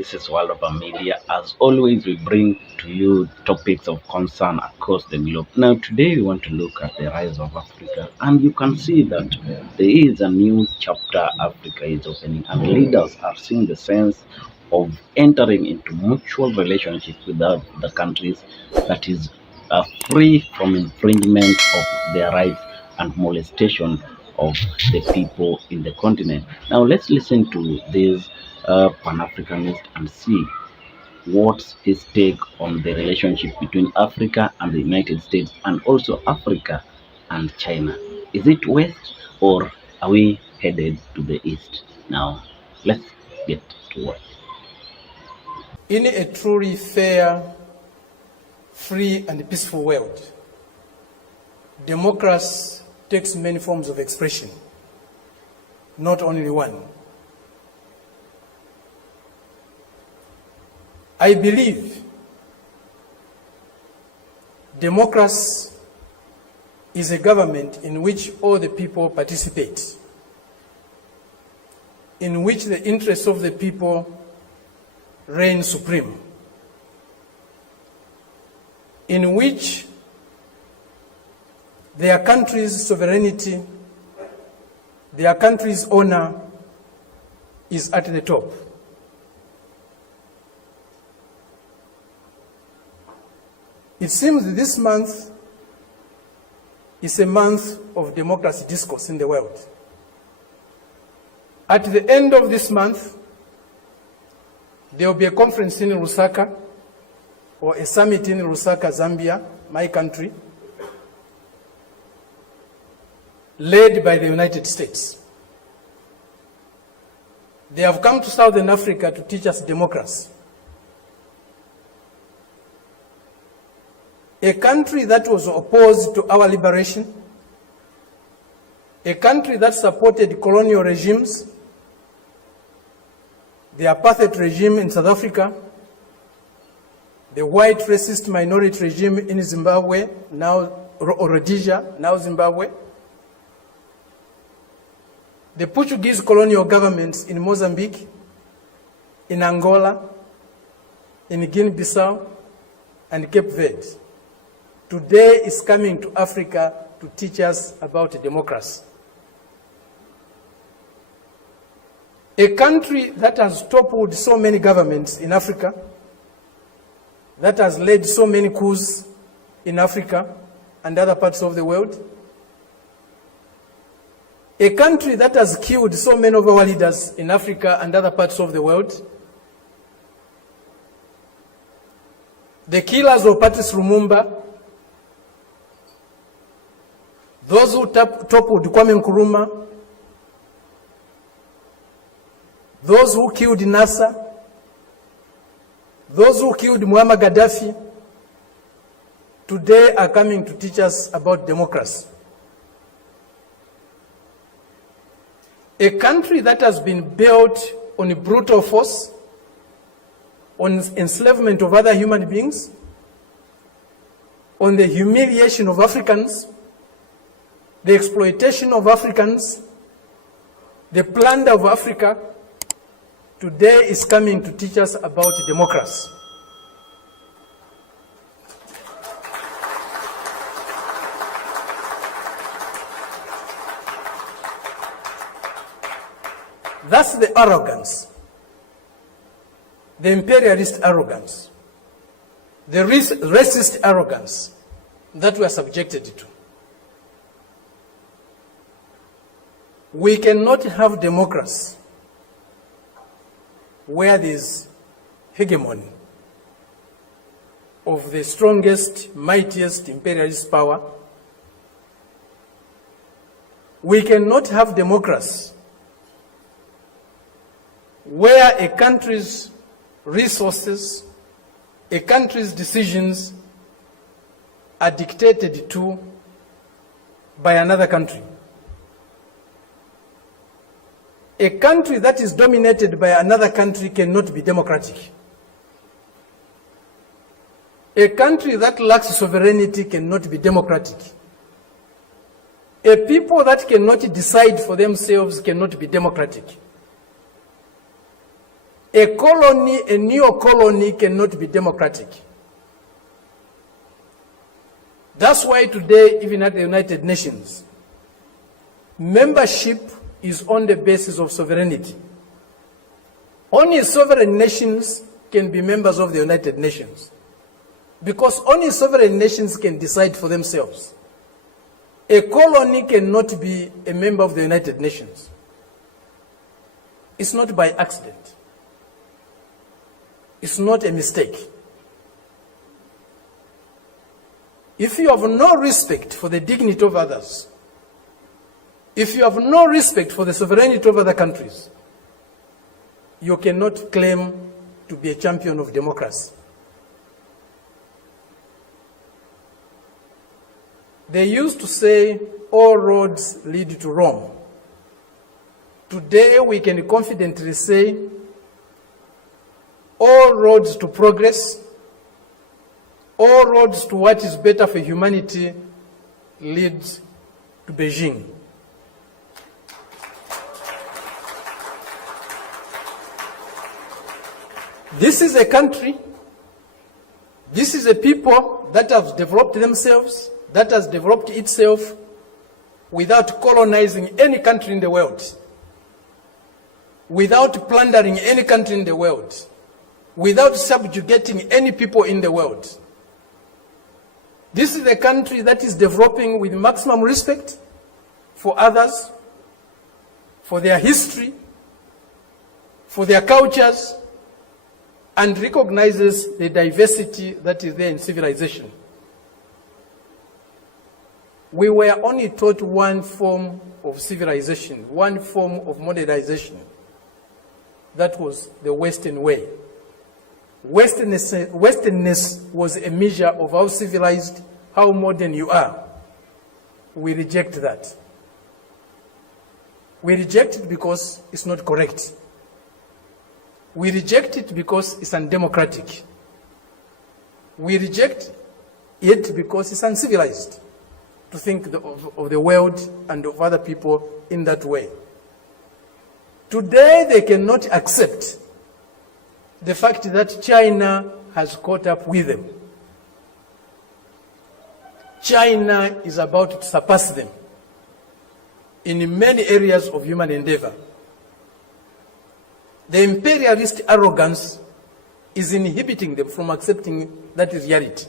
This is World of Media. As always, we bring to you topics of concern across the globe. Now, today we want to look at the rise of Africa, and you can see that there is a new chapter Africa is opening, and leaders are seeing the sense of entering into mutual relationship with the countries that is free from infringement of their rights and molestation of the people in the continent. Now, let's listen to this Pan-Africanist and see what's his take on the relationship between Africa and the United States, and also Africa and China. Is it west, or are we headed to the east? Now, let's get to work. In a truly fair, free and peaceful world, democracy takes many forms of expression, not only one. I believe democracy is a government in which all the people participate, in which the interests of the people reign supreme, in which their country's sovereignty, their country's honor is at the top. It seems that this month is a month of democracy discourse in the world. At the end of this month, there will be a conference in Lusaka, or a summit in Lusaka, Zambia, my country, led by the United States. They have come to Southern Africa to teach us democracy. A country that was opposed to our liberation, a country that supported colonial regimes, the apartheid regime in South Africa, the white racist minority regime in Zimbabwe, now Rhodesia, now Zimbabwe, the Portuguese colonial governments in Mozambique, in Angola, in Guinea-Bissau, and Cape Verde, today is coming to Africa to teach us about democracy. A country that has toppled so many governments in Africa, that has led so many coups in Africa and other parts of the world, a country that has killed so many of our leaders in Africa and other parts of the world, the killers of Patrice Lumumba, those who toppled Kwame Nkrumah, those who killed Nasser, those who killed Muammar Gaddafi, today are coming to teach us about democracy. A country that has been built on brutal force, on enslavement of other human beings, on the humiliation of Africans, the exploitation of Africans, the plunder of Africa, today is coming to teach us about democracy. That's the arrogance, the imperialist arrogance, the racist arrogance that we are subjected to. We cannot have democracy where there is hegemony of the strongest, mightiest imperialist power. We cannot have democracy where a country's resources, a country's decisions are dictated to by another country. A country that is dominated by another country cannot be democratic. A country that lacks sovereignty cannot be democratic. A people that cannot decide for themselves cannot be democratic. A colony, a neo-colony cannot be democratic. That's why today, even at the United Nations, membership is on the basis of sovereignty. Only sovereign nations can be members of the United Nations, because only sovereign nations can decide for themselves. A colony cannot be a member of the United Nations. It's not by accident. It's not a mistake. If you have no respect for the dignity of others, if you have no respect for the sovereignty of other countries, you cannot claim to be a champion of democracy. They used to say, all roads lead to Rome. Today we can confidently say, all roads to progress, all roads to what is better for humanity lead to Beijing. This is a country, this is a people that have developed themselves, that has developed itself without colonizing any country in the world, without plundering any country in the world, without subjugating any people in the world. This is a country that is developing with maximum respect for others, for their history, for their cultures, and recognizes the diversity that is there in civilization. We were only taught one form of civilization, one form of modernization. That was the Western way. Westernness was a measure of how civilized, how modern you are. We reject that. We reject it because it's not correct. We reject it because it's undemocratic. We reject it because it's uncivilized to think of the world and of other people in that way. Today, they cannot accept the fact that China has caught up with them. China is about to surpass them in many areas of human endeavor. The imperialist arrogance is inhibiting them from accepting that reality.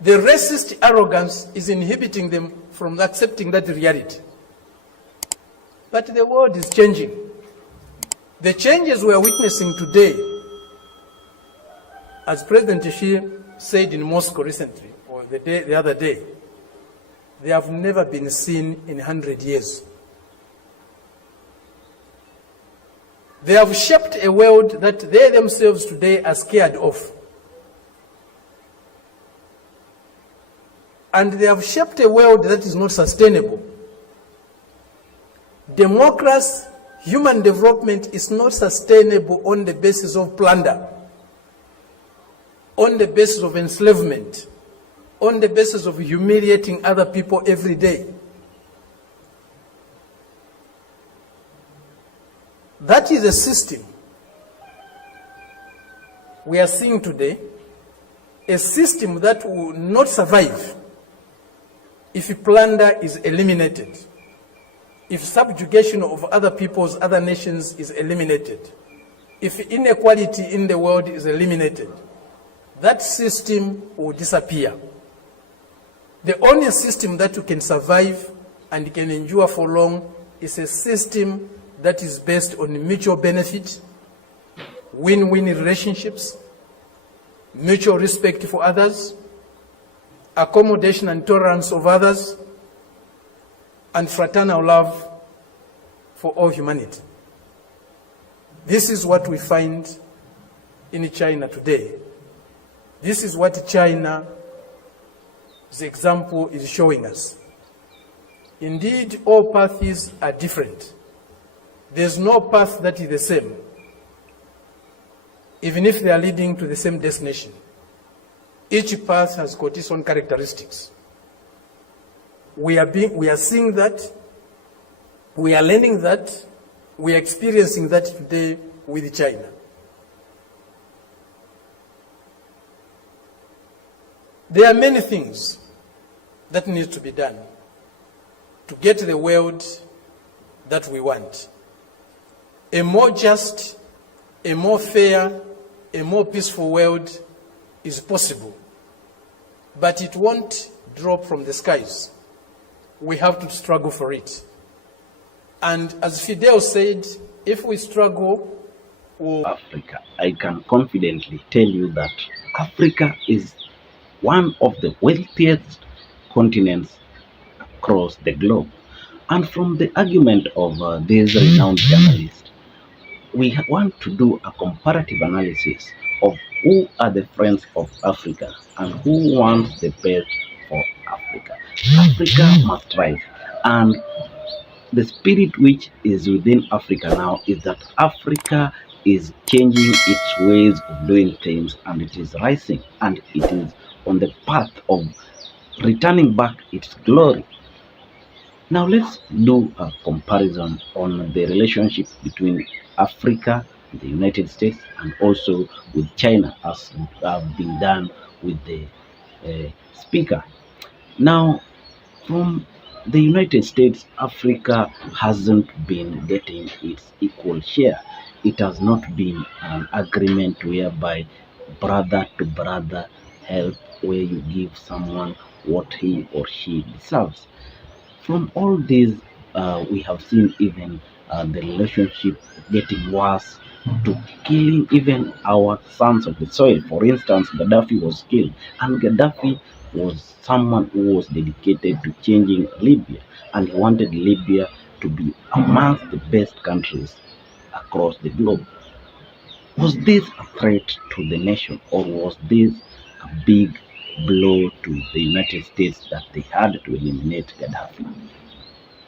The racist arrogance is inhibiting them from accepting that reality. But the world is changing. The changes we are witnessing today, as President Xi said in Moscow recently, or the other day, they have never been seen in 100 years. They have shaped a world that they themselves today are scared of. And they have shaped a world that is not sustainable. Democracy, human development is not sustainable on the basis of plunder, on the basis of enslavement, on the basis of humiliating other people every day. That is a system we are seeing today, a system that will not survive if plunder is eliminated, if subjugation of other peoples, other nations is eliminated, if inequality in the world is eliminated. That system will disappear. The only system that can survive and can endure for long is a system that is based on mutual benefit, win-win relationships, mutual respect for others, accommodation and tolerance of others, and fraternal love for all humanity. This is what we find in China today. This is what China's example is showing us. Indeed, all paths are different. There's no path that is the same, even if they are leading to the same destination. Each path has got its own characteristics. We are seeing that, we are learning that, we are experiencing that today with China. There are many things that need to be done to get the world that we want. A more just, a more fair, a more peaceful world is possible, but it won't drop from the skies. We have to struggle for it. And as Fidel said, if we struggle, we'll... Africa, I can confidently tell you that Africa is one of the wealthiest continents across the globe. And from the argument of this renowned journalist, we want to do a comparative analysis of who are the friends of Africa and who wants the best for Africa. Africa must rise, and the spirit which is within Africa now is that Africa is changing its ways of doing things, and it is rising, and it is on the path of returning back its glory. Now let's do a comparison on the relationship between Africa, the United States, and also with China, as have been done with the speaker. Now, from the United States, Africa hasn't been getting its equal share. It has not been an agreement whereby brother to brother help, where you give someone what he or she deserves. From all this, we have seen even the relationship getting worse, to killing even our sons of the soil. For instance, Gaddafi was killed, and Gaddafi was someone who was dedicated to changing Libya, and he wanted Libya to be amongst the best countries across the globe. Was this a threat to the nation, or was this a big blow to the United States that they had to eliminate Gaddafi?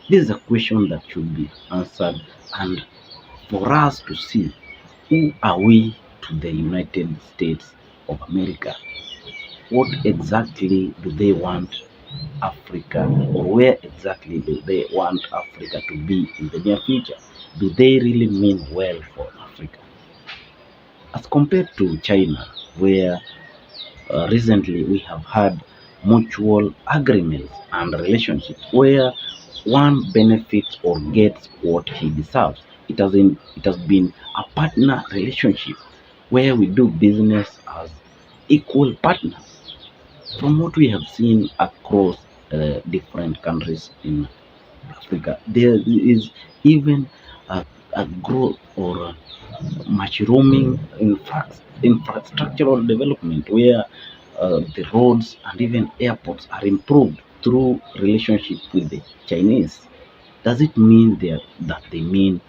This is a question that should be answered, and for us to see who are we to the United States of America. What exactly do they want Africa, or where exactly do they want Africa to be in the near future? Do they really mean well for Africa? As compared to China, where recently we have had mutual agreements and relationships where one benefits or gets what he deserves. It has been a partner relationship where we do business as equal partners. From what we have seen across different countries in Africa, there is even a growth or mushrooming infrastructural development where the roads and even airports are improved through relationship with the Chinese. Does it mean that they mean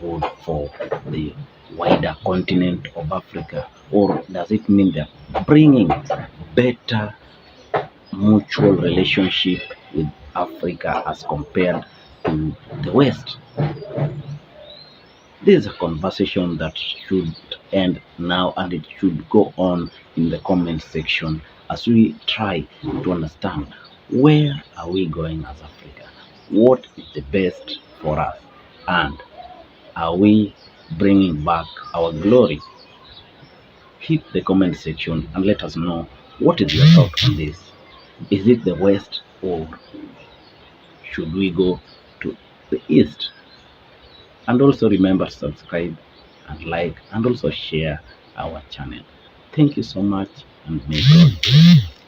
good for the wider continent of Africa, or does it mean they're bringing better mutual relationship with Africa as compared to the West? This is a conversation that should end now, and it should go on in the comment section as we try to understand where are we going as Africa, what is the best for us, and are we bringing back our glory? Hit the comment section and let us know what is your thought on this. Is it the West, or should we go to the East? And also remember to subscribe and like and also share our channel. Thank you so much, and may God bless.